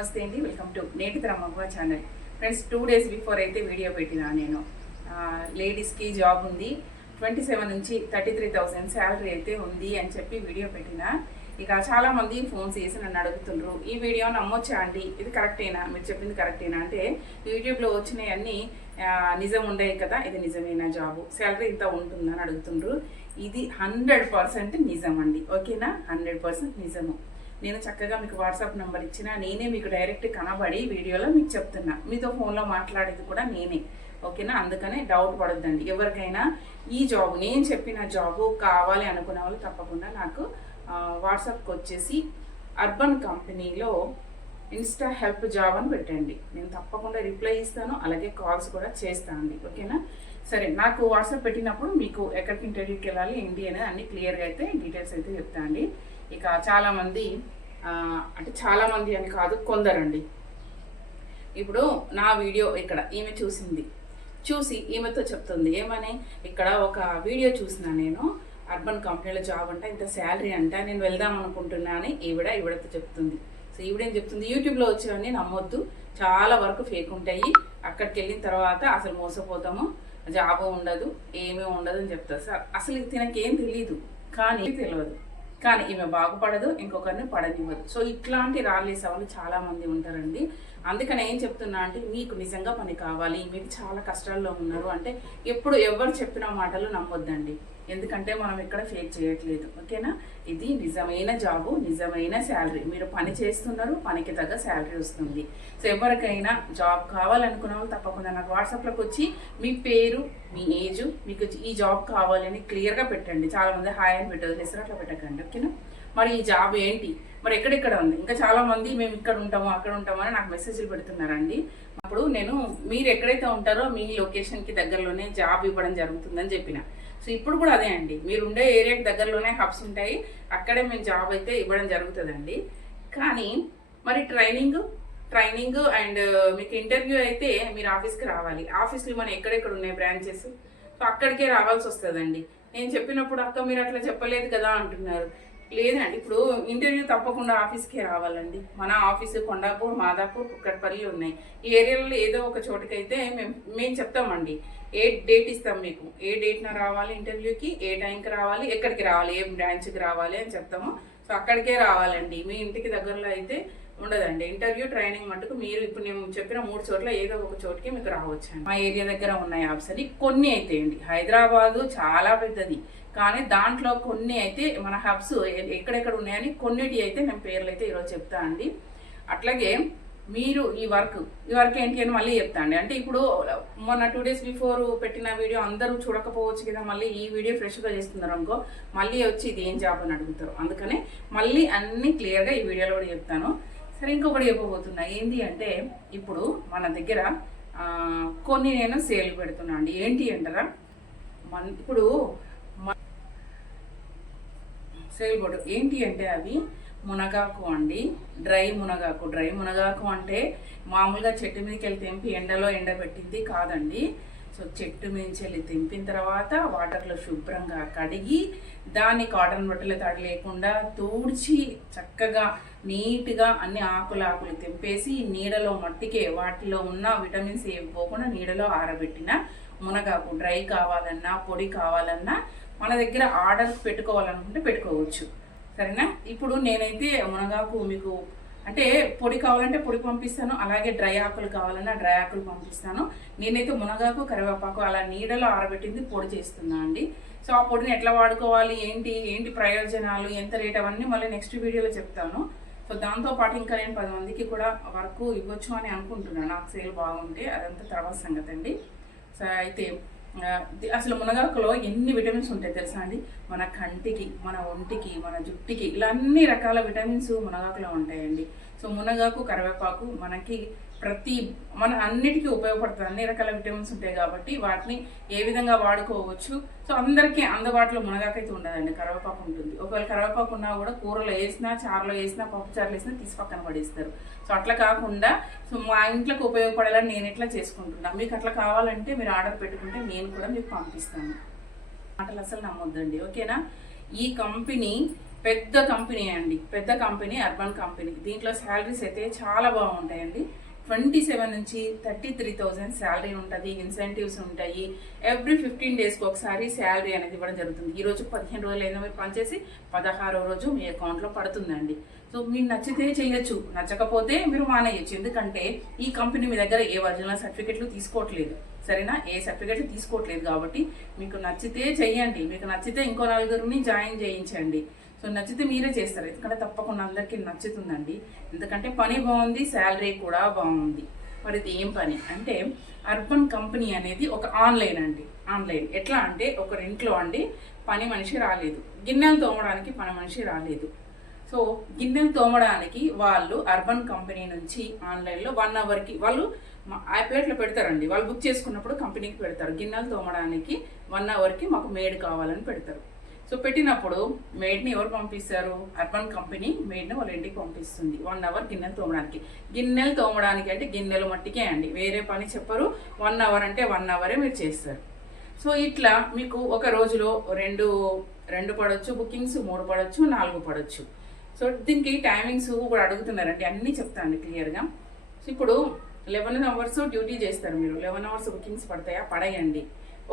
నమస్తే అండి, welcome to Netitaram Maguva channel. Friends 2 days before అయితే వీడియో పెట్టినా నేను. లేడీస్కి జాబ్ ఉంది, 27 నుంచి 33,000 శాలరీ అయితే ఉంది అని చెప్పి వీడియో పెట్టినా. ఇక చాలామంది ఫోన్స్ చేసి నన్ను అడుగుతుండ్రు, ఈ వీడియో నమ్మొచ్చా అండి, ఇది కరెక్టేనా, మీరు చెప్పింది కరెక్టేనా అంటే, యూట్యూబ్లో వచ్చినాయన్నీ నిజం ఉండేవి కదా, ఇది నిజమేనా, జాబు శాలరీ ఇంత ఉంటుందని అడుగుతుండ్రు. ఇది 100% నిజం అండి, ఓకేనా, 100% నిజము. నేను చక్కగా మీకు వాట్సాప్ నెంబర్ ఇచ్చిన, నేనే మీకు డైరెక్ట్ కనబడి వీడియోలో మీకు చెప్తున్నా, మీతో ఫోన్లో మాట్లాడేది కూడా నేనే, ఓకేనా. అందుకనే డౌట్ పడొద్దండి. ఎవరికైనా ఈ జాబ్, నేను చెప్పిన జాబు కావాలి అనుకునే వాళ్ళు తప్పకుండా నాకు వాట్సాప్కి వచ్చేసి అర్బన్ కంపెనీలో ఇన్స్టా హెల్ప్ జాబ్ అని పెట్టండి, నేను తప్పకుండా రిప్లై ఇస్తాను, అలాగే కాల్స్ కూడా చేస్తాను అండి, ఓకేనా. సరే, నాకు వాట్సాప్ పెట్టినప్పుడు మీకు ఎక్కడికి ఇంటర్వ్యూకి వెళ్ళాలి ఏంటి అనేది అన్ని క్లియర్గా అయితే డీటెయిల్స్ అయితే చెప్తాను అండి. ఇక చాలామంది అంటే చాలామంది అని కాదు, కొందరండి ఇప్పుడు నా వీడియో ఇక్కడ ఈమె చూసి ఈమెతో చెప్తుంది ఏమని, ఇక్కడ ఒక వీడియో చూసిన నేను, అర్బన్ కంపెనీలో జాబ్ అంట, ఇంత శాలరీ అంట, నేను వెళ్దాం అనుకుంటున్నా అని ఈవిడతో చెప్తుంది. సో ఈవిడేం చెప్తుంది, యూట్యూబ్లో వచ్చేవన్నీ నమ్మొద్దు, చాలా వరకు ఫేక్ ఉంటాయి, అక్కడికి వెళ్ళిన తర్వాత అసలు మోసపోతాము, జాబ్ ఉండదు, ఏమీ ఉండదు అని చెప్తారు. సార్ అసలు తినకేం తెలియదు, కానీ తెలియదు, కానీ ఈమె బాగుపడదు, ఇంకొకరిని పడనివ్వదు. సో ఇట్లాంటి రాళ్ళేసే వాళ్ళు చాలామంది ఉంటారండి. అందుకని ఏం చెప్తున్నా అంటే, మీకు నిజంగా పని కావాలి, మీరు చాలా కష్టాల్లో ఉన్నారు అంటే ఎప్పుడు ఎవరు చెప్పిన మాటలు నమ్మొద్దండి, ఎందుకంటే మనం ఇక్కడ ఫేక్ చేయట్లేదు, ఓకేనా. ఇది నిజమైన జాబు, నిజమైన శాలరీ, మీరు పని చేస్తున్నారు, పనికి తగ్గ శాలరీ వస్తుంది. సో ఎవరికైనా జాబ్ కావాలనుకున్న వాళ్ళు తప్పకుండా నాకు వాట్సాప్లోకి వచ్చి మీ పేరు, మీ ఏజ్, మీకు ఈ జాబ్ కావాలని క్లియర్గా పెట్టండి. చాలామంది హాయ్ అని పెట్టేసారు, అట్లా పెట్టకండి, ఓకేనా. మరి ఈ జాబ్ ఏంటి, మరి ఎక్కడెక్కడ ఉంది, ఇంకా చాలామంది మేము ఇక్కడ ఉంటాము అక్కడ ఉంటాము అని నాకు మెసేజ్లు పెడుతున్నారండి. అప్పుడు నేను మీరు ఎక్కడైతే ఉంటారో మీ లొకేషన్కి దగ్గరలోనే జాబ్ ఇవ్వడం జరుగుతుందని చెప్పిన. సో ఇప్పుడు కూడా అదే అండి, మీరు ఉండే ఏరియాకి దగ్గరలోనే హబ్స్ ఉంటాయి, అక్కడే మేము జాబ్ అయితే ఇవ్వడం జరుగుతుందండి. కానీ మరి ట్రైనింగ్ అండ్ మీకు ఇంటర్వ్యూ అయితే మీరు ఆఫీస్కి రావాలి. ఆఫీస్లో మనం ఎక్కడెక్కడ ఉన్నాయి బ్రాంచెస్, సో అక్కడికే రావాల్సి వస్తుందండి. నేను చెప్పినప్పుడు అక్క మీరు అట్లా చెప్పలేదు కదా అంటున్నారు. లేదండి, ఇప్పుడు ఇంటర్వ్యూ తప్పకుండా ఆఫీస్కే రావాలండి. మన ఆఫీసు కొండాపూర్, మాదాపూర్, కుక్కట్పల్లి ఉన్నాయి. ఈ ఏరియాలో ఏదో ఒక చోటుకైతే మేము చెప్తామండి, ఏ డేట్ ఇస్తాం మీకు, ఏ డేట్న రావాలి ఇంటర్వ్యూకి, ఏ టైంకి రావాలి, ఎక్కడికి రావాలి, ఏ బ్రాంచ్కి రావాలి అని చెప్తాము. సో అక్కడికే రావాలండి, మీ ఇంటికి దగ్గరలో అయితే ఉండదండి. ఇంటర్వ్యూ ట్రైనింగ్ మటుకు మీరు ఇప్పుడు నేను చెప్పిన 3 చోట్ల ఏదో ఒక చోటుకి మీకు రావచ్చు. మా ఏరియా దగ్గర ఉన్న యాప్స్ అని కొన్ని అయితే అండి, హైదరాబాదు చాలా పెద్దది, కానీ దాంట్లో కొన్ని అయితే మన హబ్స్ ఎక్కడెక్కడ ఉన్నాయని కొన్నిటి అయితే నేను పేర్లు అయితే ఈరోజు చెప్తా అండి. అట్లాగే మీరు ఈ వర్క్ ఏంటి అని మళ్ళీ చెప్తా అండి. అంటే ఇప్పుడు మొన్న 2 days బిఫోర్ పెట్టిన వీడియో అందరూ చూడకపోవచ్చు కదా, మళ్ళీ ఈ వీడియో ఫ్రెష్గా చేస్తున్నారు అనుకో, మళ్ళీ వచ్చి ఇది ఏం జాబ్ అని అడుగుతారు. అందుకనే మళ్ళీ అన్ని క్లియర్గా ఈ వీడియోలో కూడా చెప్తాను. సరే, ఇంకొకటి చెప్పబోతున్నా ఏంటి అంటే, ఇప్పుడు మన దగ్గర కొన్ని నేను సేల్ పెడుతున్నా అండి. ఏంటి అంటారా, ఇప్పుడు సేల్ బోర్డు ఏంటి అంటే అవి మునగాకు అండి, డ్రై మునగాకు అంటే మామూలుగా చెట్టు మీదకి వెళ్ళి తెంపి ఎండలో ఎండబెట్టింది కాదండి. సో చెట్టు మించి వెళ్ళి తెంపిన తర్వాత వాటర్లో శుభ్రంగా కడిగి, దాన్ని కాటన్ బట్టలు తడి లేకుండా తూడ్చి చక్కగా నీట్గా అన్ని ఆకులు తెంపేసి నీడలో మట్టికే వాటిలో ఉన్న విటమిన్స్ ఏవి పోకుండా నీడలో ఆరబెట్టిన మునగాకు డ్రై కావాలన్నా పొడి కావాలన్నా మన దగ్గర ఆర్డర్ పెట్టుకోవాలనుకుంటే పెట్టుకోవచ్చు, సరేనా. ఇప్పుడు నేనైతే మునగాకు మీకు అంటే పొడి కావాలంటే పొడి పంపిస్తాను, అలాగే డ్రై ఆకులు కావాలన్నా డ్రై ఆకులు పంపిస్తాను. నేనైతే మునగాకు, కరివేపాకు అలా నీడలో ఆరబెట్టింది పొడి చేస్తున్నా అండి. సో ఆ పొడిని ఎట్లా వాడుకోవాలి, ఏంటి ప్రయోజనాలు, ఎంత రేట్, అవన్నీ మళ్ళీ నెక్స్ట్ వీడియోలో చెప్తాను. సో దాంతోపాటు ఇంకా నేను 10 మందికి కూడా వర్క్ ఇవ్వచ్చు అని అనుకుంటున్నాను, నాకు సేల్ బాగుంటే. అదంతా తర్వాత సంగతి అండి. సో అయితే అసలు మునగాకులో ఎన్ని విటమిన్స్ ఉంటాయి తెలుసా అండి, మన కంటికి, మన ఒంటికి, మన జుట్టుకి, ఇలా అన్ని రకాల విటమిన్స్ మునగాకులో ఉంటాయండి. సో మునగాకు, కరివేపాకు మనకి మన అన్నిటికీ ఉపయోగపడుతుంది, అన్ని రకాల విటమిన్స్ ఉంటాయి కాబట్టి వాటిని ఏ విధంగా వాడుకోవచ్చు. సో అందరికీ అందుబాటులో మునగాకు అయితే ఉండదండి, కరివేపాకు ఉంటుంది. ఒకవేళ కరివేపాకు ఉన్నా కూడా కూరలో వేసినా, చారులో వేసినా, పప్పుచారులో వేసినా తీసి పక్కన పడేస్తారు. సో అట్లా కాకుండా సో మా ఇంట్లోకి ఉపయోగపడాలని నేను ఇట్లా చేసుకుంటున్నాను. మీకు అట్లా కావాలంటే మీరు ఆర్డర్ పెట్టుకుంటే నేను కూడా మీకు పంపిస్తాను. మాటలు అసలు నమ్మొద్దండి, ఓకేనా. ఈ కంపెనీ పెద్ద కంపెనీ అండి, పెద్ద కంపెనీ, అర్బన్ కంపెనీ. దీంట్లో శాలరీస్ అయితే చాలా బాగుంటాయండి. 27 నుంచి 33,000 శాలరీ ఉంటుంది, ఇన్సెంటివ్స్ ఉంటాయి. ఎవ్రీ 15 డేస్కి ఒకసారి శాలరీ అనేది ఇవ్వడం జరుగుతుంది. ఈ రోజు 15 రోజులు అయినా మీరు పనిచేసి 16వ రోజు మీ అకౌంట్లో పడుతుందండి. సో మీరు నచ్చితే చేయొచ్చు, నచ్చకపోతే మీరు మానేయచ్చు. ఎందుకంటే ఈ కంపెనీ మీ దగ్గర ఏ ఒరిజినల్ సర్టిఫికెట్లు తీసుకోవట్లేదు, సరేనా, ఏ సర్టిఫికెట్లు తీసుకోవట్లేదు. కాబట్టి మీకు నచ్చితే చెయ్యండి, మీకు నచ్చితే ఇంకో నలుగురిని జాయిన్ చేయించండి. సో నచ్చితే మీరే చేస్తారు, ఎందుకంటే తప్పకుండా అందరికీ నచ్చుతుందండి. ఎందుకంటే పని బాగుంది, శాలరీ కూడా బాగుంది. మరి ఇది ఏం పని అంటే, అర్బన్ కంపెనీ అనేది ఒక ఆన్లైన్ అండి. ఆన్లైన్ ఎట్లా అంటే, ఒకరింట్లో అండి పని మనిషి రాలేదు, గిన్నెలు తోమడానికి పని మనిషి రాలేదు. సో గిన్నెలు తోమడానికి వాళ్ళు అర్బన్ కంపెనీ నుంచి ఆన్లైన్లో 1 అవర్కి వాళ్ళు ప్లేట్లో పెడతారండి. వాళ్ళు బుక్ చేసుకున్నప్పుడు కంపెనీకి పెడతారు, గిన్నెలు తోమడానికి 1 అవర్కి మాకు మేడ్ కావాలని పెడతారు. సో పెట్టినప్పుడు మేడ్ని ఎవరు పంపిస్తారు? అర్బన్ కంపెనీ మేడ్ని వాళ్ళ ఇంటికి పంపిస్తుంది 1 అవర్ గిన్నెలు తోమడానికి. గిన్నెలు తోమడానికి అంటే గిన్నెలు మట్టికే అండి, వేరే పని చెప్పరు. 1 అవర్ అంటే 1 అవరే మీరు చేస్తారు. సో ఇట్లా మీకు ఒక రోజులో రెండు పడవచ్చు బుకింగ్స్, 3 పడవచ్చు, 4 పడవచ్చు. సో దీనికి టైమింగ్స్ కూడా అడుగుతున్నారండి, అన్నీ చెప్తాను క్లియర్గా. సో ఇప్పుడు 11 అవర్స్ డ్యూటీ చేస్తారు మీరు, 11 అవర్స్ బుకింగ్స్ పడతాయా? పడయండి.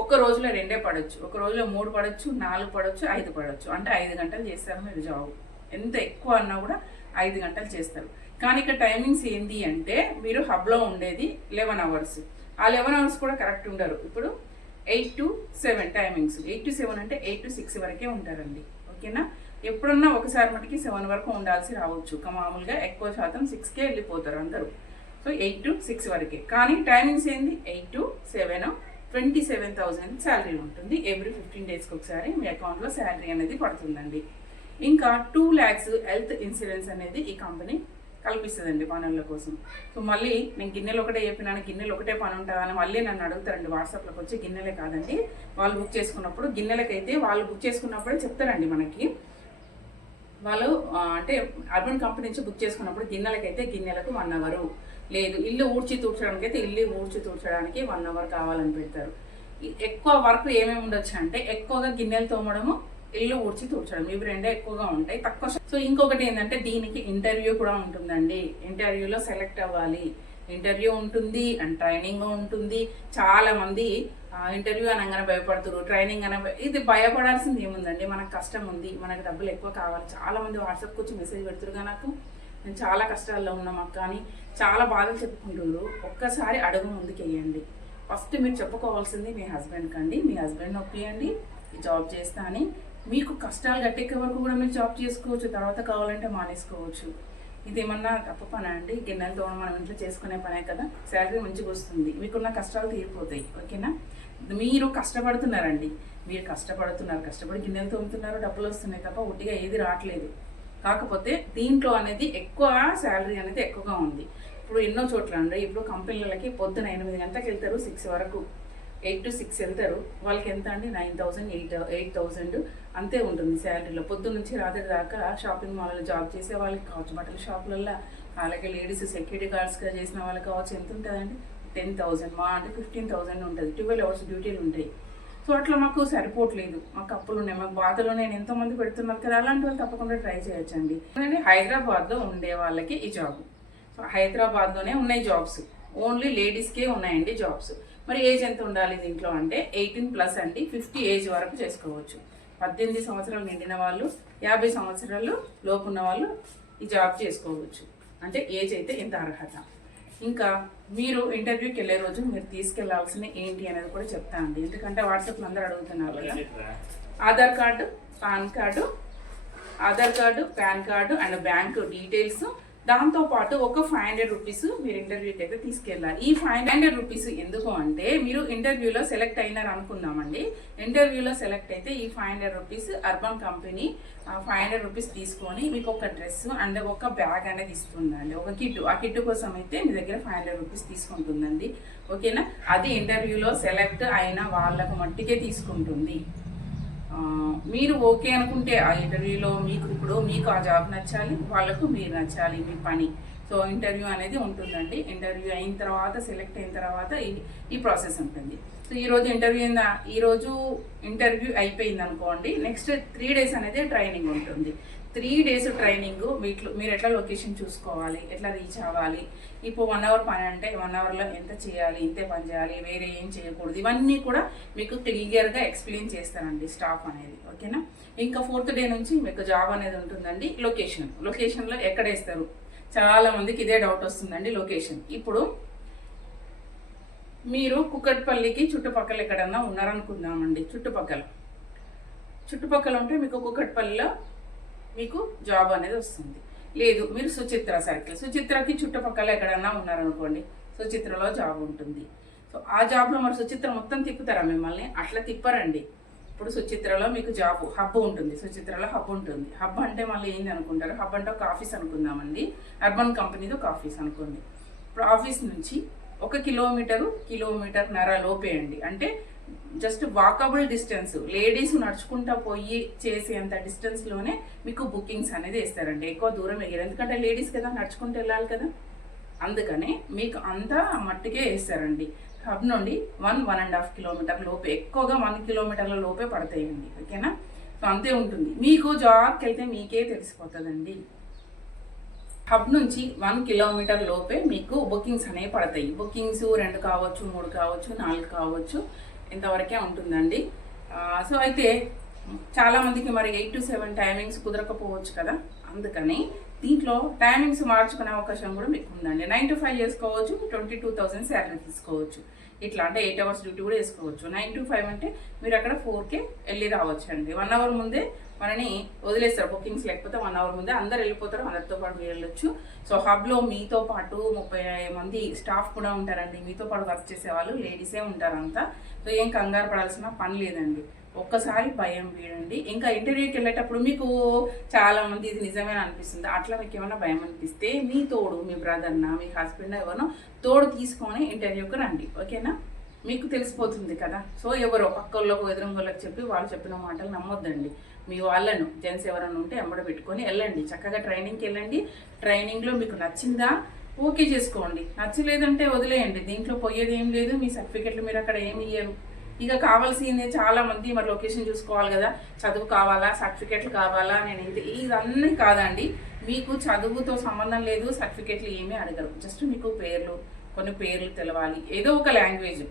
ఒక రోజులో 2 పడవచ్చు, ఒక రోజులో 3 పడవచ్చు, 4 పడవచ్చు, 5 పడవచ్చు. అంటే 5 గంటలు చేస్తారు మీరు జాబ్. ఎంత ఎక్కువ అన్నా కూడా 5 గంటలు చేస్తారు. కానీ ఇక్కడ టైమింగ్స్ ఏంటి అంటే, మీరు హబ్లో ఉండేది 11 అవర్స్. ఆ 11 అవర్స్ కూడా కరెక్ట్ ఉండరు. ఇప్పుడు 8 to 7 టైమింగ్స్. 8 to 7 అంటే 8 to 6 వరకే ఉంటారండి, ఓకేనా. ఎప్పుడన్నా ఒకసారి మటుకి 7 వరకు ఉండాల్సి రావచ్చు. మామూలుగా ఎక్కువ శాతం 6కే వెళ్ళిపోతారు అందరూ. సో 8 to 6 వరకే. కానీ టైమింగ్స్ ఏంది? 8 to 7, 27,000 శాలరీ ఉంటుంది. ఎవ్రీ 15 డేస్కి ఒకసారి మీ అకౌంట్లో శాలరీ అనేది పడుతుందండి. ఇంకా 2 lakhs హెల్త్ ఇన్సూరెన్స్ అనేది ఈ కంపెనీ కల్పిస్తుందండి పనుల కోసం. సో మళ్ళీ నేను గిన్నెలు ఒకటే చెప్పినాను, గిన్నెలు ఒకటే పని ఉంటుందని మళ్ళీ నన్ను అడుగుతారండి వాట్సాప్లోకి వచ్చి. గిన్నెలే కాదండి, వాళ్ళు బుక్ చేసుకున్నప్పుడు, గిన్నెలకైతే వాళ్ళు బుక్ చేసుకున్నప్పుడే చెప్తారండి మనకి. వాళ్ళు అంటే అర్బన్ కంపెనీ నుంచి బుక్ చేసుకున్నప్పుడు గిన్నెలకైతే గిన్నెలకు 1 అవరు, లేదు ఇల్లు ఊడ్చి తూడ్చడానికి అయితే ఇల్లు ఊడ్చి తూడ్చడానికి 1 అవర్ కావాలని పెడతారు. ఎక్కువ వర్క్ ఏమేమి ఉండొచ్చు అంటే, ఎక్కువగా గిన్నెలు తోమడము, ఇల్లు ఊడ్చి తూడ్చడం, ఇవి 2 ఎక్కువగా ఉంటాయి, తక్కువ. సో ఇంకొకటి ఏంటంటే, దీనికి ఇంటర్వ్యూ కూడా ఉంటుందండి. ఇంటర్వ్యూలో సెలెక్ట్ అవ్వాలి. ఇంటర్వ్యూ ఉంటుంది అండ్ ట్రైనింగ్ ఉంటుంది. చాలా మంది ఇంటర్వ్యూ అనగానే భయపడుతున్నారు, ట్రైనింగ్ ఇది భయపడాల్సింది ఏముందండి, మనకు కష్టం ఉంది, మనకు డబ్బులు ఎక్కువ కావాలి. చాలా మంది వాట్సాప్కి వచ్చి మెసేజ్ పెడుతురుగా నాకు, నేను చాలా కష్టాల్లో ఉన్నాం అక్క అని చాలా బాధలు చెప్పుకుంటున్నారు. ఒక్కసారి అడుగు ముందుకు వేయండి. ఫస్ట్ మీరు చెప్పుకోవాల్సింది మీ హస్బెండ్కి అండి. మీ హస్బెండ్ ఒప్పియండి జాబ్ చేస్తా అని. మీకు కష్టాలు గట్టెక్కే వరకు కూడా మీరు జాబ్ చేసుకోవచ్చు, తర్వాత కావాలంటే మానేసుకోవచ్చు. ఇదేమన్నా తప్ప పని అండి? గిన్నెలు తోమడం మనం ఇంట్లో చేసుకునే పనే కదా, శాలరీ మంచిగా వస్తుంది, మీకున్న కష్టాలు తీరిపోతాయి, ఓకేనా. మీరు కష్టపడుతున్నారండి, మీరు కష్టపడి గిన్నెలు తోముతున్నారు, డబ్బులు వస్తున్నాయి తప్ప ఒట్టిగా ఏది రావట్లేదు. కాకపోతే దీంట్లో అనేది ఎక్కువ శాలరీ అనేది ఎక్కువగా ఉంది. ఇప్పుడు ఎన్నో చోట్ల అండి, ఇప్పుడు కంపెనీలకి పొద్దున 8 గంటలకు వెళ్తారు, 6 వరకు, 8 to 6 వెళ్తారు. వాళ్ళకి ఎంత అండి? 9,000, 8,000 అంతే ఉంటుంది శాలరీలో. పొద్దున్న నుంచి రాత్రి దాకా షాపింగ్ మాల్లో జాబ్ చేసే వాళ్ళకి కావచ్చు, బట్టల షాపులలో, అలాగే లేడీస్ సెక్యూరిటీ గార్డ్స్గా చేసిన వాళ్ళకి కావచ్చు, ఎంత ఉంటుందండి? 10,000, మా అంటే 15,000 ఉంటుంది. 12 hours డ్యూటీలు ఉంటాయి. సో అట్లా మాకు సరిపోవట్లేదు, మాకు అప్పులు ఉన్నాయి, మాకు బాధలు నేను ఎంతోమంది పెడుతున్నారు కదా, అలాంటి వాళ్ళు తప్పకుండా ట్రై చేయొచ్చండి. హైదరాబాద్లో ఉండే వాళ్ళకి ఈ జాబ్. సో హైదరాబాద్లోనే ఉన్నాయి జాబ్స్, ఓన్లీ లేడీస్కే ఉన్నాయండి జాబ్స్. మరి ఏజ్ ఎంత ఉండాలి దీంట్లో అంటే 18+ అండి, 50 ఏజ్ వరకు చేసుకోవచ్చు. 18 సంవత్సరాలు నిండిన వాళ్ళు, 50 సంవత్సరాలు లోపు ఉన్న వాళ్ళు ఈ జాబ్ చేసుకోవచ్చు. అంటే ఏజ్ అయితే ఎంత అర్హత. ఇంకా మీరు ఇంటర్వ్యూకి వెళ్ళే రోజు మీరు తీసుకెళ్లాల్సిన ఏంటి అనేది కూడా చెప్తానండి. ఎందుకంటే వాట్సాప్లో అందరూ అడుగుతున్నారు కదా. Aadhaar card, pan card and bank details, దాంతోపాటు ఒక 500 రూపీస్ మీరు ఇంటర్వ్యూకి అయితే తీసుకెళ్ళాలి. ఈ 500 రూపీస్ ఎందుకు అంటే, మీరు ఇంటర్వ్యూలో సెలెక్ట్ అయినారు అనుకుందామండి. ఇంటర్వ్యూలో సెలెక్ట్ అయితే ఈ 500 రూపీస్ అర్బన్ కంపెనీ 500 రూపీస్ తీసుకొని మీకు ఒక డ్రెస్ అండ్ ఒక బ్యాగ్ అనేది ఇస్తుందండి, ఒక కిట్. ఆ కిట్ కోసం అయితే మీ దగ్గర 500 రూపీస్ తీసుకుంటుందండి, ఓకేనా. అది ఇంటర్వ్యూలో సెలెక్ట్ అయిన వాళ్ళకు మట్టికే తీసుకుంటుంది. మీరు ఓకే అనుకుంటే ఆ ఇంటర్వ్యూలో మీకు ఆ జాబ్ నచ్చాలి, వాళ్ళకు మీరు నచ్చాలి, మీ పని. సో ఇంటర్వ్యూ అనేది ఉంటుందండి. ఇంటర్వ్యూ అయిన తర్వాత సెలెక్ట్ అయిన తర్వాత ఈ ప్రాసెస్ ఉంటుంది. సో ఈరోజు ఇంటర్వ్యూ అయిపోయింది అనుకోండి, నెక్స్ట్ 3 days అనేది ట్రైనింగ్ ఉంటుంది. 3 days ట్రైనింగ్ వీటిలో మీరు ఎట్లా లొకేషన్ చూసుకోవాలి, ఎట్లా రీచ్ అవ్వాలి, ఇప్పుడు 1 hour పని అంటే 1 hourలో ఎంత చేయాలి, ఇంతే పని చేయాలి, వేరే ఏం చేయకూడదు, ఇవన్నీ కూడా మీకు క్లియర్గా ఎక్స్ప్లెయిన్ చేస్తారండి స్టాఫ్ అనేది. ఓకేనా. ఇంకా 4th day నుంచి మీకు జాబ్ అనేది ఉంటుందండి. లొకేషన్లో ఎక్కడ వేస్తారు, చాలా మందికి ఇదే డౌట్ వస్తుందండి. లొకేషన్ ఇప్పుడు మీరు కుకట్పల్లికి చుట్టుపక్కల ఎక్కడన్నా ఉన్నారనుకుందామండి. చుట్టుపక్కల ఉంటే మీకు కుకట్పల్లిలో మీకు జాబ్ అనేది వస్తుంది. లేదు మీరు సుచిత్రకి చుట్టుపక్కల ఎక్కడన్నా ఉన్నారనుకోండి, సుచిత్రలో జాబ్ ఉంటుంది. సో ఆ జాబ్లో మరి సుచిత్ర మొత్తం తిప్పుతారా మిమ్మల్ని? అట్లా తిప్పరండి. ఇప్పుడు సుచిత్రలో మీకు జాబ్ హబ్ ఉంటుంది. సుచిత్రలో హబ్ ఉంటుంది. హబ్ అంటే మళ్ళీ ఏంది అనుకుంటారు? హబ్ అంటే ఒక ఆఫీస్ అనుకుందామండి. అర్బన్ కంపెనీది ఒక ఆఫీస్ అనుకోండి. ఇప్పుడు ఆఫీస్ నుంచి 1 కిలోమీటర్న్నర లోపే అండి. అంటే జస్ట్ వాకబుల్ డిస్టెన్స్, లేడీస్ నడుచుకుంటా పోయి చేసేంత డిస్టెన్స్లోనే మీకు బుకింగ్స్ అనేది వేస్తారండి. ఎక్కువ దూరం వేయరు, ఎందుకంటే లేడీస్ కదా, నడుచుకుంటూ వెళ్ళాలి కదా, అందుకనే మీకు అంతా మట్టుకే వేస్తారండి. హబ్ నుండి 1.5 kilometer లోపే, ఎక్కువగా 1 kilometer లోపే పడతాయండి. ఓకేనా. సో అంతే ఉంటుంది. మీకు జాబ్కి వెళ్తే మీకే తెలిసిపోతుందండి. హబ్ నుంచి 1 kilometer లోపే మీకు బుకింగ్స్ అనేవి పడతాయి. బుకింగ్స్ 2 కావచ్చు, 3 కావచ్చు, 4 కావచ్చు, ఇంతవరకే ఉంటుందండి. సో అయితే చాలామందికి మరి 8 to 7 టైమింగ్స్ కుదరకపోవచ్చు కదా, అందుకని దీంట్లో టైమింగ్స్ మార్చుకునే అవకాశం కూడా మీకు ఉందండి. 9 to 5 చేసుకోవచ్చు, 22,000 శాలరీ తీసుకోవచ్చు. ఇట్లా అంటే 8 hours డ్యూటీ కూడా వేసుకోవచ్చు. 9 to 5 అంటే మీరు అక్కడ 4K వెళ్ళి రావచ్చు అండి. 1 hour ముందే మనని వదిలేస్తారు బుకింగ్స్, లేకపోతే 1 hour ముందే అందరు వెళ్ళిపోతారు, అందరితో పాటు వెళ్ళొచ్చు. సో హబ్లో మీతో పాటు 30 మంది స్టాఫ్ కూడా ఉంటారండి. మీతో పాటు వర్క్ చేసే వాళ్ళు లేడీసే ఉంటారంతా. సో ఏం కంగారు పడాల్సిన పని లేదండి. ఒక్కసారి భయం వీడండి. ఇంకా ఇంటర్వ్యూకి వెళ్ళేటప్పుడు మీకు చాలా మంది ఇది నిజమే అనిపిస్తుంది. అట్లా మీకు ఏమైనా భయం అనిపిస్తే మీ తోడు, మీ బ్రదర్నా, మీ హస్బెండ్ ఎవరినో తోడు తీసుకొని ఇంటర్వ్యూకి రండి. ఓకేనా. మీకు తెలిసిపోతుంది కదా. సో ఎవరో పక్కళ్ళకు ఎదురుంగోళ్ళకి చెప్పి వాళ్ళు చెప్పిన మాటలు నమ్మొద్దండి. మీ వాళ్ళను జెంట్స్ ఎవరైనా ఉంటే ఎంబడ పెట్టుకొని వెళ్ళండి. చక్కగా ట్రైనింగ్కి వెళ్ళండి. ట్రైనింగ్లో మీకు నచ్చిందా ఓకే చేసుకోండి, నచ్చలేదంటే వదిలేయండి. దీంట్లో పోయేది ఏం లేదు. మీ సర్టిఫికెట్లు మీరు అక్కడ ఏమి ఇయ్యరు. ఇక కావాల్సింది చాలా మంది మరి లొకేషన్ చూసుకోవాలి కదా, చదువు కావాలా, సర్టిఫికెట్లు కావాలా, నేను ఇదన్నీ కాదండి. మీకు చదువుతో సంబంధం లేదు, సర్టిఫికెట్లు ఏమీ అడగరు. జస్ట్ మీకు కొన్ని పేర్లు తెలవాలి, ఏదో ఒక లాంగ్వేజ్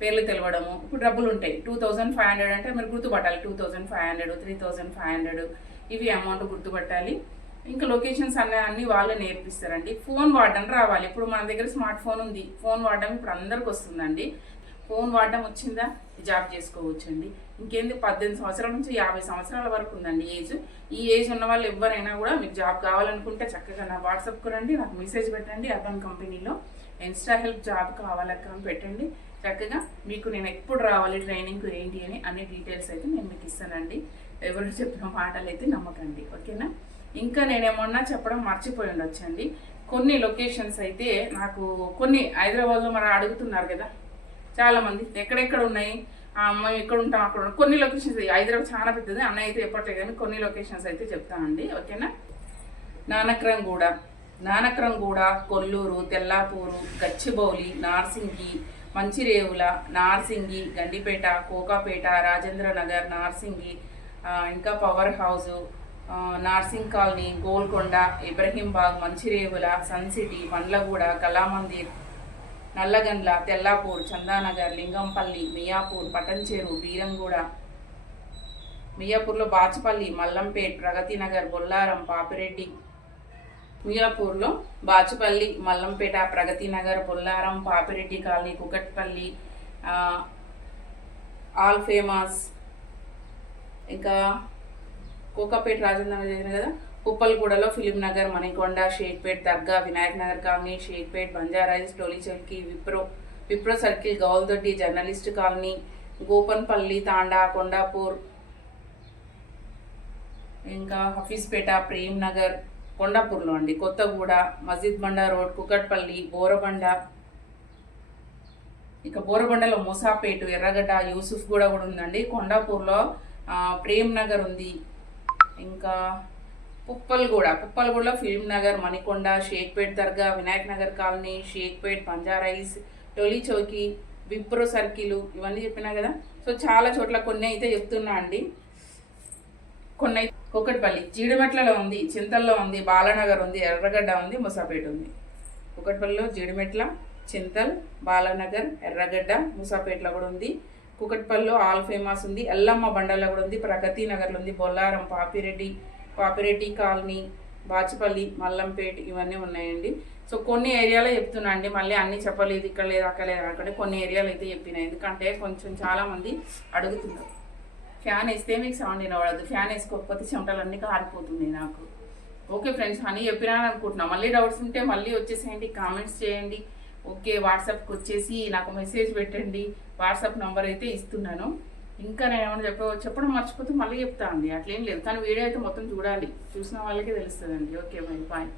పేర్లు తెలవడము. ఇప్పుడు డబ్బులు ఉంటాయి 2,500 అంటే మీరు గుర్తుపట్టాలి. 2,500, 3,500 ఇవి అమౌంట్ గుర్తుపట్టాలి. ఇంకా లొకేషన్స్ అన్నీ వాళ్ళు నేర్పిస్తారండి. ఫోన్ వాడడం రావాలి. ఇప్పుడు మన దగ్గర స్మార్ట్ ఫోన్ ఉంది, ఫోన్ వాడడం ఇప్పుడు అందరికి వస్తుందండి. ఫోన్ వాడడం వచ్చిందా జాబ్ చేసుకోవచ్చండి. ఇంకేంది 18 సంవత్సరాల నుంచి 50 సంవత్సరాల వరకు ఉందండి ఏజ్. ఈ ఏజ్ ఉన్న వాళ్ళు ఎవరైనా కూడా మీకు జాబ్ కావాలనుకుంటే చక్కగా నా వాట్సాప్కి రండి, నాకు మెసేజ్ పెట్టండి. అర్బన్ కంపెనీలో ఇన్స్టా హెల్ప్ జాబ్ కావాలక్క అని పెట్టండి. చక్కగా మీకు నేను ఎప్పుడు రావాలి, ట్రైనింగ్ ఏంటి అని అన్ని డీటెయిల్స్ అయితే నేను మీకు ఇస్తానండి. ఎవరు చెప్పిన మాటలు అయితే నమ్మకండి. ఓకేనా. ఇంకా నేనేమన్నా చెప్పడం మర్చిపోయి ఉండొచ్చండి. కొన్ని లొకేషన్స్ అయితే నాకు కొన్ని హైదరాబాద్లో మరి అడుగుతున్నారు కదా చాలామంది, ఎక్కడెక్కడ ఉన్నాయి మేము ఎక్కడ ఉంటాం అక్కడ కొన్ని లొకేషన్స్. హైదరాబాద్ చాలా పెద్దది, అన్నయ్య అయితే ఎప్పట్లేదు కానీ కొన్ని లొకేషన్స్ అయితే చెప్తానండి. ఓకేనా. నానక్రంగూడ, కొల్లూరు, తెల్లాపూరు, గచ్చిబౌలి, నార్సింగి, మంచిరేవుల, నార్సింగి, గండిపేట, కోకాపేట, రాజేంద్ర నగర్, నార్సింగి, ఇంకా Power House, Narsing Colony, Golconda, Ibrahimbagh, Manchirevula, Sun City, Pandlaguda, Kalamandir, Nallagandla, Tellapur, Chandanagar, Lingampally, Miyapur, Patancheru, Beeramguda, మియాపూర్లో బాచుపల్లి, మల్లంపేట్, ప్రగతి నగర్, బొల్లారం, పాపిరెడ్డి, మియాపూర్లో Bachupally, Mallampet, Pragathi Nagar, Bollaram, Papireddy Colony, Kukatpally, all famous, ఇంకా కోకాపేట, రాజేంద్ర నగర్ కదా, కుప్పల్గూడలో Film Nagar, Manikonda, Shaikpet, Dargah, Vinayak Nagar Colony, Shaikpet, Banjara Hills, Tolichowki, Wipro Circle, Gowlidoddi, Journalist Colony, Gopanpally, Thanda, Kondapur, ఇంకా హఫీజ్పేట, ప్రేమ్ నగర్, కొండాపూర్లో అండి, కొత్తగూడ, మస్జిద్ బండా రోడ్, కుకట్పల్లి, బోరబండ, ఇక బోరబండలో మూసాపేట, ఎర్రగడ్డ, యూసుఫ్ కూడా ఉందండి. కొండాపూర్లో ప్రేమ్ నగర్ ఉంది. ఇంకా Puppalaguda film Nagar, Manikonda, Shaikpet Dargah, Vinayak Nagar Colony, Shaikpet, బంజారాయిస్, టొలి చౌకి, Wipro circle, ఇవన్నీ చెప్పినా కదా. సో చాలా చోట్ల కొన్ని అయితే చెప్తున్నా అండి. కొన్ని అయితే కుకట్పల్లి, జీడిమెట్లలో ఉంది, చింతల్లో ఉంది, బాలానగర్ ఉంది, ఎర్రగడ్డ ఉంది, ముసాపేట ఉంది. కుకట్పల్లిలో జీడిమెట్ల, చింతల్, బాలానగర్, ఎర్రగడ్డ, ముసాపేటలో కూడా ఉంది. కుకట్పల్లిలో ఆల్ ఫేమస్ ఉంది, ఎల్లమ్మ బండలో కూడా ఉంది, ప్రగతి నగర్లో ఉంది, బొల్లారం, పాపిరెడ్డి కాలనీ, బాచిపల్లి, మల్లంపేట, ఇవన్నీ ఉన్నాయండి. సో కొన్ని ఏరియాలో చెప్తున్నా అండి, మళ్ళీ అన్నీ చెప్పలేదు, ఇక్కడ లేదు అక్కడ లేదు అక్కడ కొన్ని ఏరియాలు అయితే చెప్పినా, ఎందుకంటే కొంచెం చాలామంది అడుగుతున్నారు. ఫ్యాన్ వేస్తే మీకు సౌండ్ వినబడదు, ఫ్యాన్ వేసుకోకపోతే చెమటలన్నీ కారిపోతుంది నాకు. ఓకే ఫ్రెండ్స్, అని చెప్పినా అనుకుంటున్నా. మళ్ళీ డౌట్స్ ఉంటే మళ్ళీ వచ్చేసేయండి, కామెంట్స్ చేయండి. ఓకే, వాట్సాప్కి వచ్చేసి నాకు మెసేజ్ పెట్టండి. వాట్సాప్ నెంబర్ అయితే ఇస్తున్నాను. ఇంకా నేను ఏమైనా చెప్పడం మర్చిపోతే మళ్ళీ చెప్తా అండి, అట్లేం లేదు. కానీ వీడియో అయితే మొత్తం చూడాలి, చూసిన వాళ్ళకే తెలుస్తుందండి. ఓకే మరి బాయ్.